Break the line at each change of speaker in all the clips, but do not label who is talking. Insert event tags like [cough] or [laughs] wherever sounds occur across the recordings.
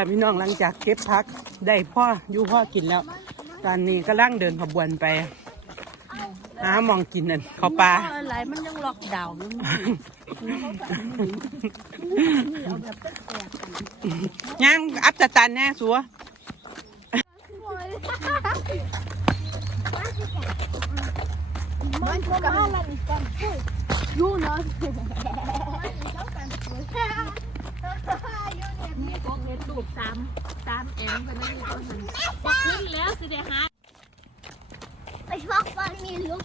ค่ะพี่น้องหลังจากเก็บพักได้พ่ออยู่พ่อกินแล้ว ตอนนี้ก็ล่างเดินขบวนไปหาหมองกินนั่นเขาวปลา
อะไรมันยังล็อกดาวน์อยู่
ย่างอัพตะตันแน่สัว
มันก็ห้าลันกันยูเนาะ
นี่ก็เห็นรูปตามตามแอมไปนั่นนี่ก็หันบอกขึ้นแล้วสิเดหา
ไปชอบฟันมีลูก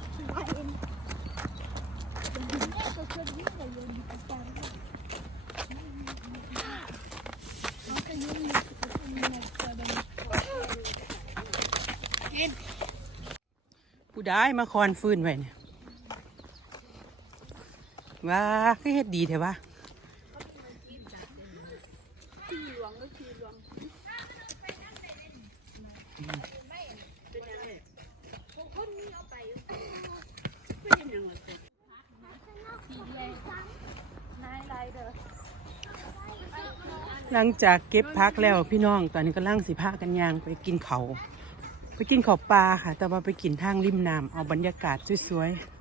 ก็คือยิ่งใหญ่ยิ่งจัง
ผู้ได้มาคอนฟืนไว้เนี่ยว่าคือเฮ็ดดีแท้ว่า หลังจากเก็บพักแล้วพี่น้องตอนนี้ก็ล่างสิพากันยางไปกินเขา ไปกินขอบปลาค่ะ แต่ว่าไปกินทางริมน้ำเอาบรรยากาศสวยๆ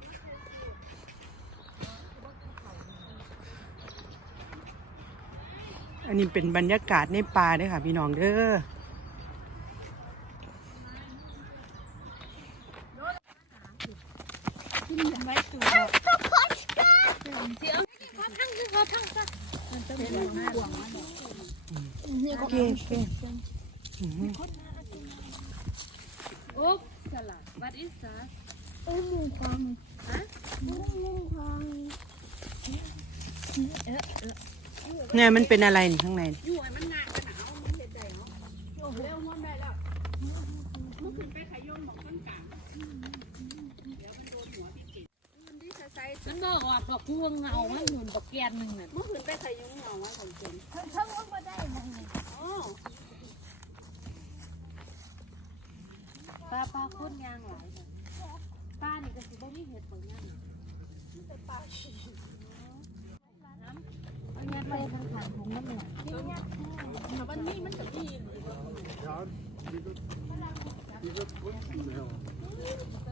อันนี้เป็นบรรยากาศในป่าด้วยค่ะ พี่น้องเด้อ
โอ
เคโอเค
โอ๊บสลัด what is that
อุ้มฟังฮะอุ้มฟัง
เนี่ยมันเป็นอะไรข้างใน
อยู่ให้มันาวมันเห็ดได้เหรอโอ้เร็วมันได้แล้วมันขึ้นไปขยมบอกต้นกลางเดี๋ยวมันโดนหัวพี่ติดมันดีใส่ มันบอกว่าดอกพวงเงามันเหมือนดอกแกนหนึ่งน่ะมันขึ้นไปขยมเงาไว้ของเจน
ทั้งทั้งว่าไม่ได้มัน
อ๋อปลาปลาข้นยางหลายน่ะปลานี่ก็สิบ่มีเห็ดผลงานเอาเงี้ยไปทางขางของมันเนี่ยมันมีมันจะมี
อะไร
ว้าย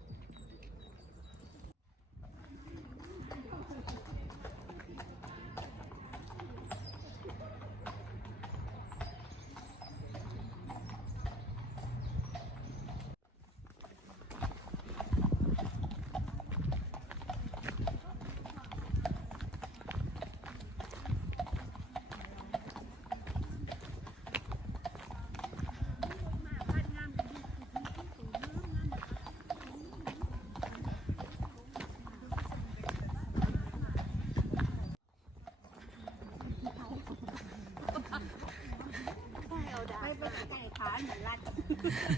ค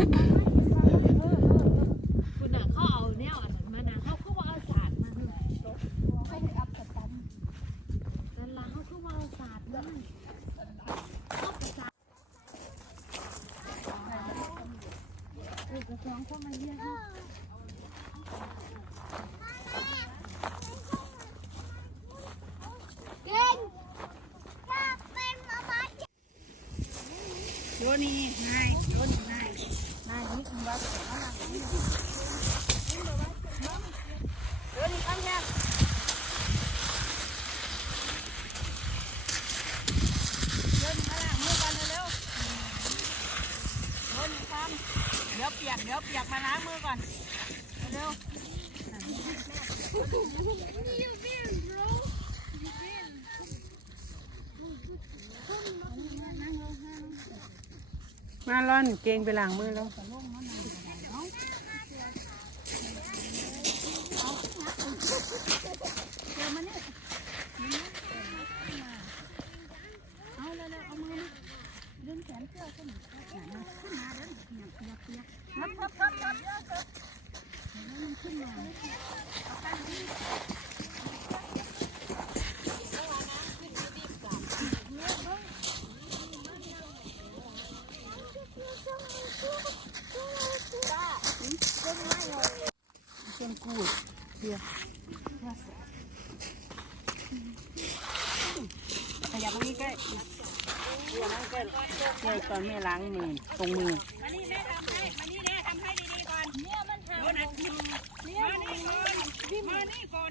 ุ Johnny, nein, Johnny, nein. Nein, nicht im Wasser. Johnny, komm her. Johnny, komm her, nur wann er los. Johnny, komm. เดี๋ยวเปีย
ก เดี๋
ย
วเปียก
มาล้างมือก่อน เร็ว
มาล่อนเกงไปหลังมือแล้ว
เอาเลยเลยเอามือมาดึงแขนเสื้อขึ้นขึ้นมาขึ้นมาเด้อเปียกเปียกเปียกนับนับนับนับเยอะเกินมันขึ้นมา
เส้นกูดเพีย
ขยับมานี่ใกล้
เพียนั่งกล้เพียตอนแม่ล้างมือตรงมือ
มานี่แม่ทำให้ มานี่แม่ทำให้ดีๆก่อนเนี่ยมันทำมานี่ก่อนมานี่ก่อน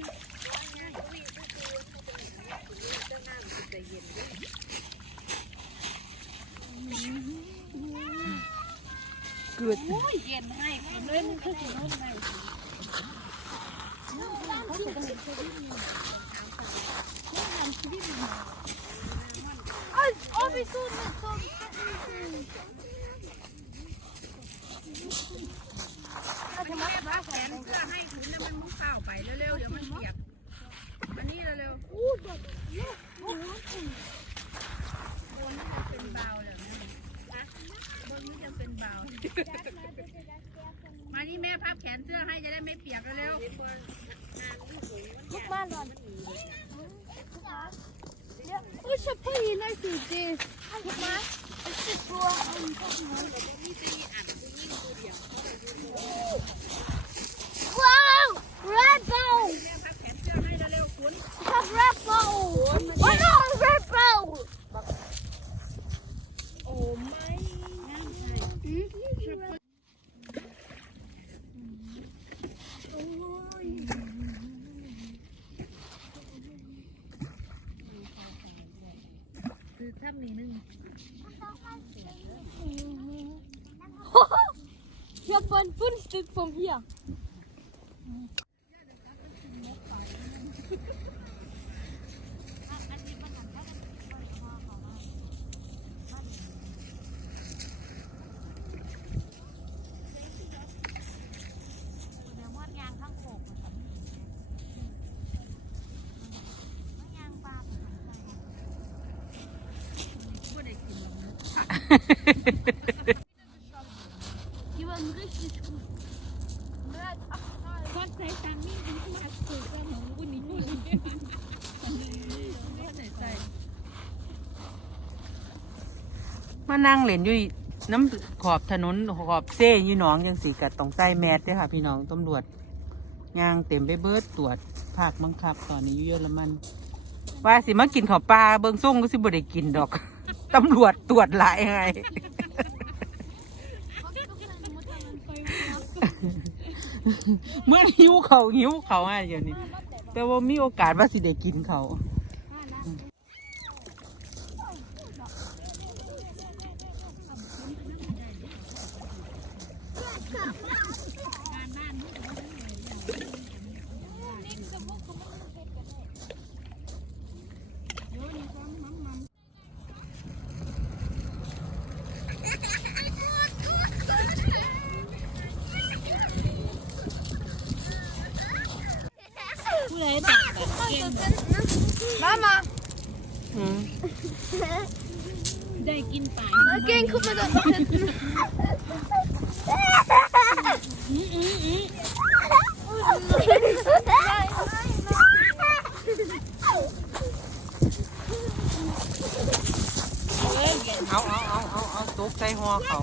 เกิด
โอ้ยเย็นให้ เล่นคือสิโน่นไง
โอ้ไปสู้นะสู้
ถ้าจะมาแขนเสื้อให้ถุงเนี่ยมัน Wahai, ini 也 [laughs]
Ich habe vorhin fünf Stück von hier.
มานั่งเล่นอยู่น้ำขอบถนนขอบเซ่ยี่หนองยังสีกัดต้องใส่แมสด้วยค่ะ พี่น้องตำรวจย่างเต็มไปเบิดตรวจภาคบังคับ ตอนนี้อยู่เยอรมัน ว่าสิมากินข้าวปลาเบิงส่งก็สิบ่ได้กินดอก ตำรวจตรวจหลายไง เมื่อหิวเขาหิวเขาอะเดี๋ยวนี้แต่ว่ามีโอกาสว่าสิได้กินเขาว
Mama,
อืม
ได้กินป่า
gehen, guck mal da hinten.
Ê,
เอาเอาเอาเอาเอาตกใส่หัวเขา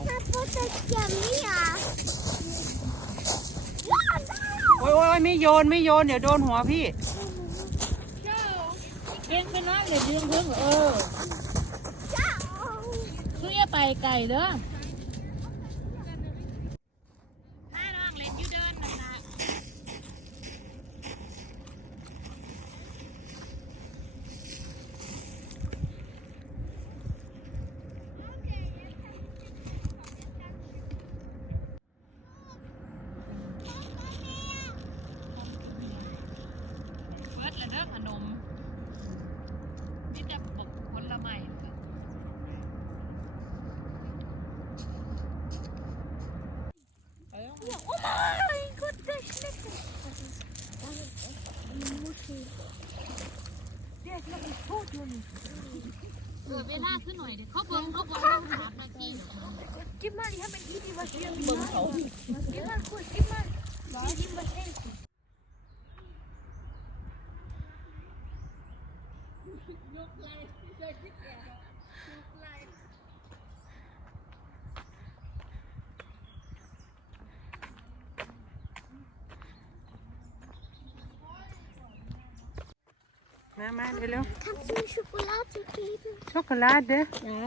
โอ้ยโอ้ยไม่โยนไม่โยนเดี๋ยวโดนหัวพี่
เก็บเลี้ยงเพิ่งเออเพื่อไปไก่
เด้อเลือกขนม
เวลาขึ้นหน่อยเดี๋ยวเขาเบิ้งเขาบอกเขาถามมากี่
กิมมาดิถ้เป็นที่ดีว่าเสียงเบิ้
งเขากิมมาคุยกิ
มมาที่ดี
ว่าเสียง โกแลตเด้อ
Ja.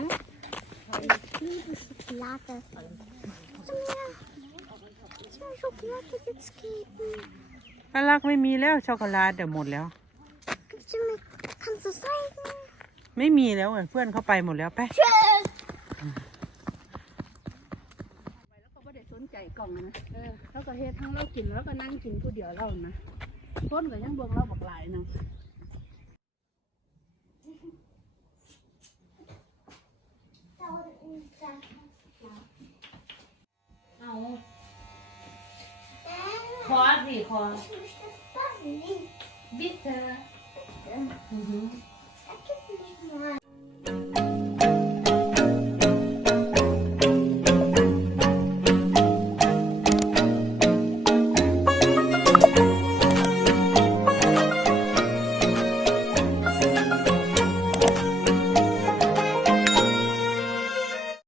Ich liebe Schokolade. Kannst du mir, kannst du mir Schokolade jetzt geben?
น่ารักไม่มีแล้วช็อกโกแลตเดี๋ยวหมดแล้ว
Kannst du mir, kannst du zeigen?
ไม่มีแล้วอะเพื่อนเข้าไปหมดแล้วไป
Tschüss.
แล้วก็ไม่ได้สนใจกล่องนะเออแล้วก็เฮ็ดทั้งเรากินแล้วก็นั่งกินผู้เดียวเรานะคนก็ยังเบิ่งเราบักหลายนะ เอาขอสิขอ
Ich möchte Bunny.
บิดเธอ